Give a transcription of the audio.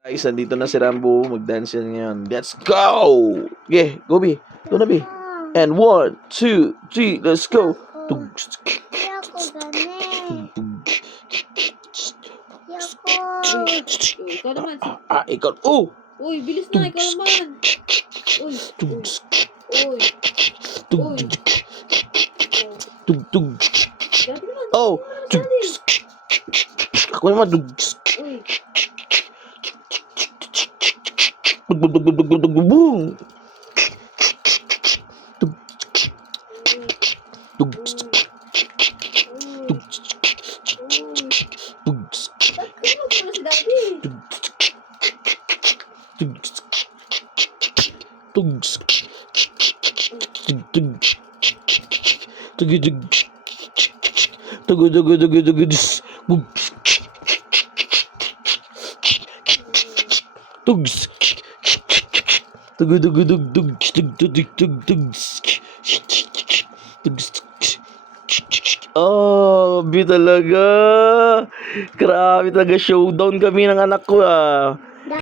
Guys, nandito na si Rambo. Mag-dance yan ngayon. Let's go! Okay, go B. Go na B. And 1, 2, 3, let's go. Yako ganin. Yako. Ikaw naman. Ikaw. Oh! Uy, bilis na. Ikaw naman. Uy. Uy. Uy. Tug. Grabe naman. Oh! Ako naman. Uy. Boom! Bakit mo pala si Daddy? Oh, bi talaga. Grabe talaga, showdown kami ng anak ko ah.